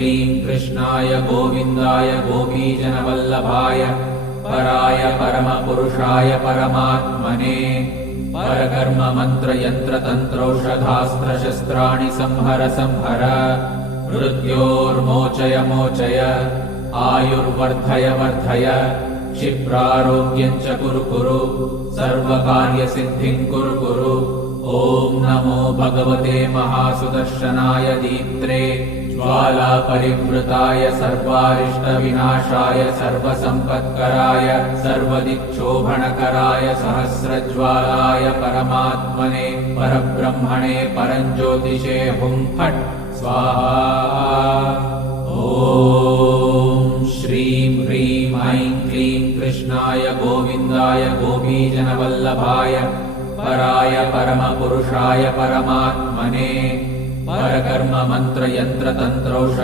क्लीं कृष्णाय गोविन्दाय गोपीजनवल्लभाय पराय परमपुरुषाय परमात्मने परकर्म मंत्र यंत्र तंत्रौषधास्त्र शस्त्राणि संहर संहर मृत्योर्मोचय मोचय आयुर्वर्धय वर्धय क्षिप्रारोग्यं च कुरु कुरु सर्वकार्यसिद्धिं कुरु कुरु। ॐ नमो भगवते महासुदर्शनाय दीप्त्रे ज्वालापरिवृताय सर्वारिष्टविनाशाय सर्वसम्पत्कराय सर्वदिक्शोभनकराय सहस्रज्वालाय परमात्मने परब्रह्मणे परञ्ज्योतिषे हुं फट् स्वाहा। ॐ श्रीं ह्रीं ऐं क्लीं कृष्णाय गोविन्दाय गोपीजनवल्लभाय पराय परमपुरुषाय परमात्मने परकर्म मंत्र यंत्र तंत्रौषध